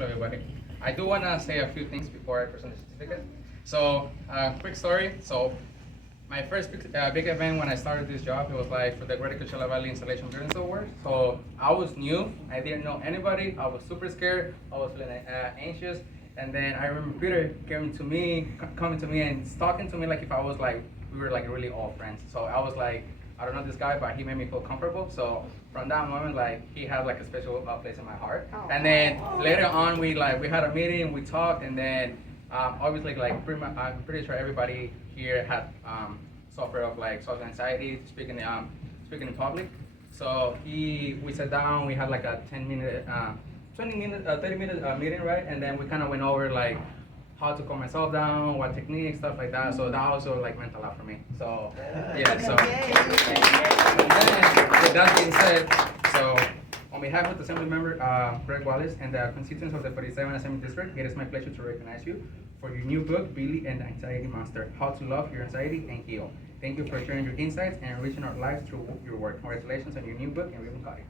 Hello, everybody. I do want to say a few things before I present the certificate. So, quick story. So, my first big event when I started this job, it was like for the Greater Coachella Valley Installation Business Award. So, I was new. I didn't know anybody. I was super scared. I was feeling anxious. And then I remember Peter coming to me and talking to me like if I was like, we were like really old friends. So, I was like, I don't know this guy, but he made me feel comfortable. So from that moment, like he had like a special place in my heart. And then later on, we had a meeting, we talked, and then obviously like I'm pretty sure everybody here had suffered of like social anxiety, speaking in public. So we sat down, we had like a 10-minute, 20-minute, 30-minute meeting, right? And then we kind of went over like how to calm myself down, what techniques, stuff like that. So that also like meant a lot for me. So yeah, so and then, with that being said, so on behalf of the Assembly Member Greg Wallis and the constituents of the 47th Assembly District, it is my pleasure to recognize you for your new book, Billy and the Anxiety Monster: How to Love Your Anxiety and Heal. Thank you for sharing your insights and enriching our lives through your work. Congratulations on your new book and ribbon cutting.